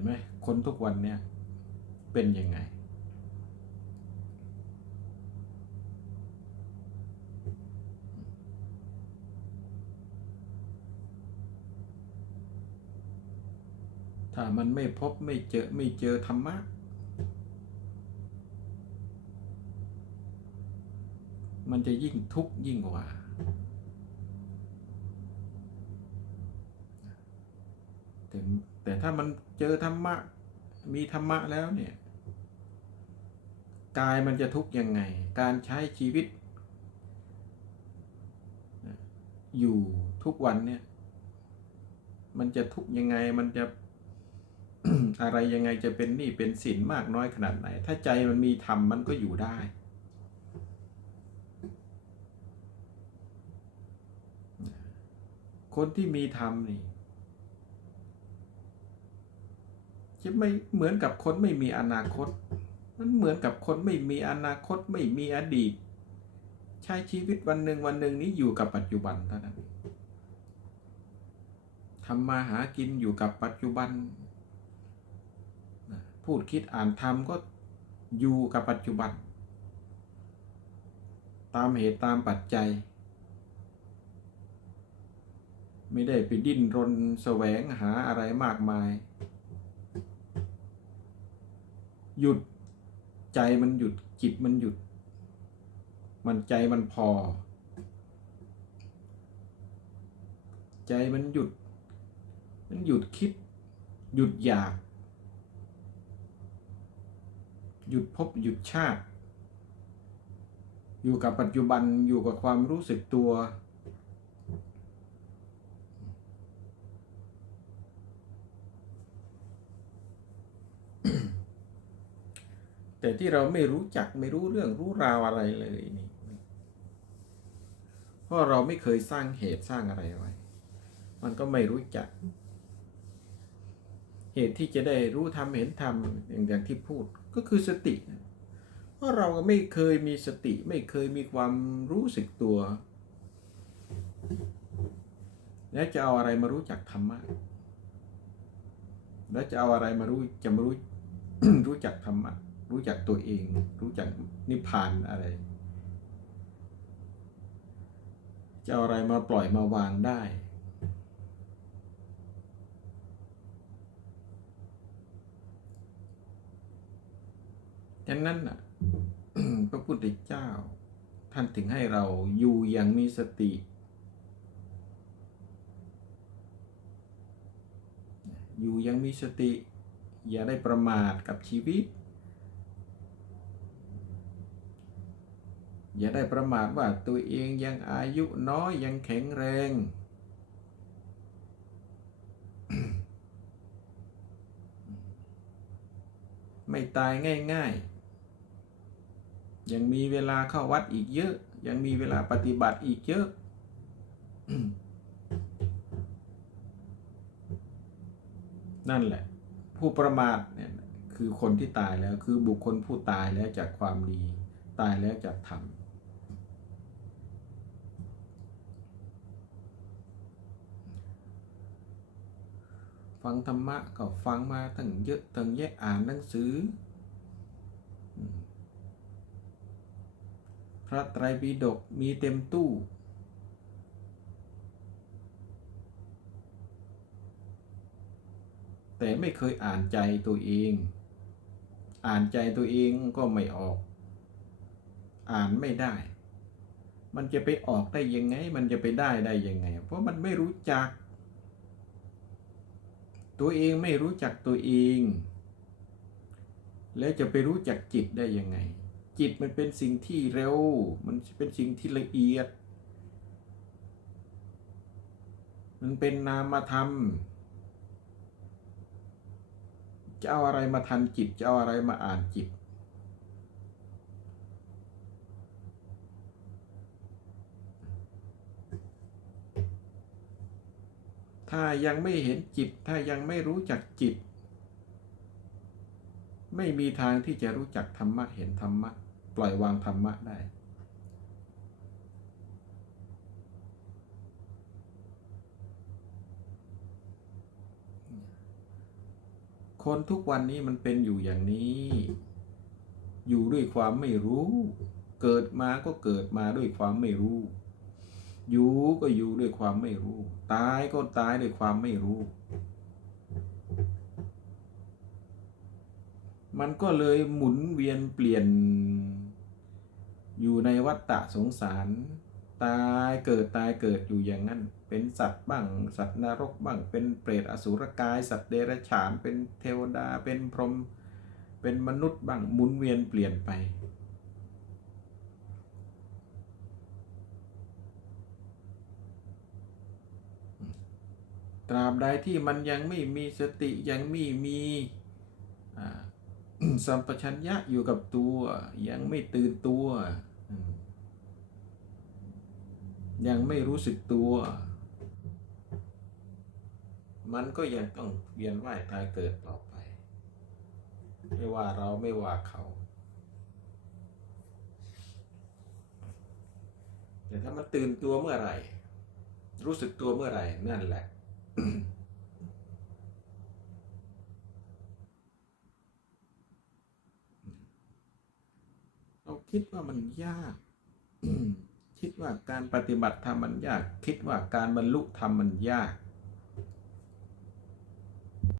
ห็นไหมคนทุกวันเนี่ยเป็นยังไง ถ้ามันไม่พบไม่เจอไม่เจอธรรมะ มันจะยิ่งทุกข์ยิ่งกว่าแต่ แต่ถ้ามันเจอธรรมะ มีธรรมะแล้วเนี่ยกายมันจะทุกข์ยังไง การใช้ชีวิต อยู่ทุกวันเนี่ย มันจะทุกข์ยังไง มันจะอะไรยังไงจะเป็นนี้เป็นสินมากน้อยขนาดไหน ถ้าใจมันมีธรรมมันก็อยู่ได้ คนที่มีธรรมนี่ จะไม่เหมือนกับคนไม่มีอนาคต มันเหมือนกับคนไม่มีอนาคตไม่มีอดีต ใช้ชีวิตวันหนึ่งวันหนึ่งนี้อยู่กับปัจจุบันเท่านั้นทำมาหากินอยู่กับปัจจุบัน พูดคิดอ่านทำก็อยู่กับปัจจุบัน ตามเหตุตามปัจจัย ไม่ได้ไปดิ้นรนแสวงหาอะไรมากมาย หยุดใจมันหยุดจิตมันหยุด มันใจมันพอ ใจมันหยุด มันหยุดคิด หยุดอยาก หยุดพบหยุดชาติ อยู่กับปัจจุบันอยู่กับความรู้สึกตัว แต่ที่เราไม่รู้จักไม่รู้เรื่องรู้ราวอะไรเลยนี่เพราะเราไม่เคยสร้างเหตุสร้างอะไรไว้ มันก็ไม่รู้จัก เหตุที่จะได้รู้ทำเห็นทำอย่างอย่างที่พูดก็คือสติเพราะเราก็ไม่เคยมีสติ ไม่เคยมีความรู้สึกตัว แล้วจะเอาอะไรมารู้จักธรรมะแล้วจะเอาอะไรมารู้จะมารู้รู้จักธรรมะ รู้จักตัวเอง รู้จักนิพพานอะไร จะออะไรมาปล่อยมาวางได้ฉะนั้นน่ะพระพุทธเจ้า ท่านถึงให้เราอยู่อย่างมีสติ อยู่อยังมีสติ อย่าได้ประมาทกับชีวิต อย่าได้ประมาทว่าตัวเองยังอายุน้อยยังแข็งแรง ไม่ตายง่ายๆ ยังมีเวลาเข้าวัดอีกเยอะ ยังมีเวลาปฏิบัติอีกเยอะนั่นแหละ ผู้ประมาทเนี่ยคือคนที่ตายแล้วคือบุคคลผู้ตายแล้วจากความดี ตายแล้วจากธรรม ฟังธรรมะก็ฟังมาตั้งเยอะตั้งแยะอ่านหนังสือ พระไตรปิฎกมีเต็มตู้ แต่ไม่เคยอ่านใจตัวเอง อ่านใจตัวเองก็ไม่ออก อ่านไม่ได้ มันจะไปออกได้ยังไง มันจะไปได้ได้ยังไง เพราะมันไม่รู้จัก ตัวเองไม่รู้จักตัวเอง แล้วจะไปรู้จักจิตได้ยังไง จิตมันเป็นสิ่งที่เร็ว มันเป็นสิ่งที่ละเอียด มันเป็นนามธรรม จะเอาอะไรมาทันจิต จะเอาอะไรมาอ่านจิต ถ้ายังไม่เห็นจิต ถ้ายังไม่รู้จักจิต ไม่มีทางที่จะรู้จักธรรมะ เห็นธรรมะ ปล่อยวางธรรมะได้ คนทุกวันนี้มันเป็นอยู่อย่างนี้ อยู่ด้วยความไม่รู้ เกิดมาก็เกิดมาด้วยความไม่รู้ อยู่ก็อยู่ด้วยความไม่รู้ ตายก็ตายด้วยความไม่รู้ มันก็เลยหมุนเวียนเปลี่ยน อยู่ในวัฏฏะสงสาร ตายเกิดตายเกิดอยู่อย่างนั้น เป็นสัตว์บ้าง สัตว์นรกบ้าง เป็นเปรตอสุรกาย สัตว์เดรัจฉาน เป็นเทวดา เป็นพรหม เป็นมนุษย์บ้าง หมุนเวียนเปลี่ยนไป ตราบใดที่มันยังไม่มีสติยังไม่มีสัมปชัญญะอยู่กับตัวยังไม่ตื่นตัว ยังไม่รู้สึกตัว มันก็ยังต้องเวียนว่ายตายเกิดต่อไป ไม่ว่าเราไม่ว่าเขาแต่ถ้ามันตื่นตัวเมื่อไหร่ รู้สึกตัวเมื่อไหร่นั่นแหละ เราคิดว่ามันยาก คิดว่าการปฏิบัติธรรมมันยาก คิดว่าการบรรลุธรรมมันยาก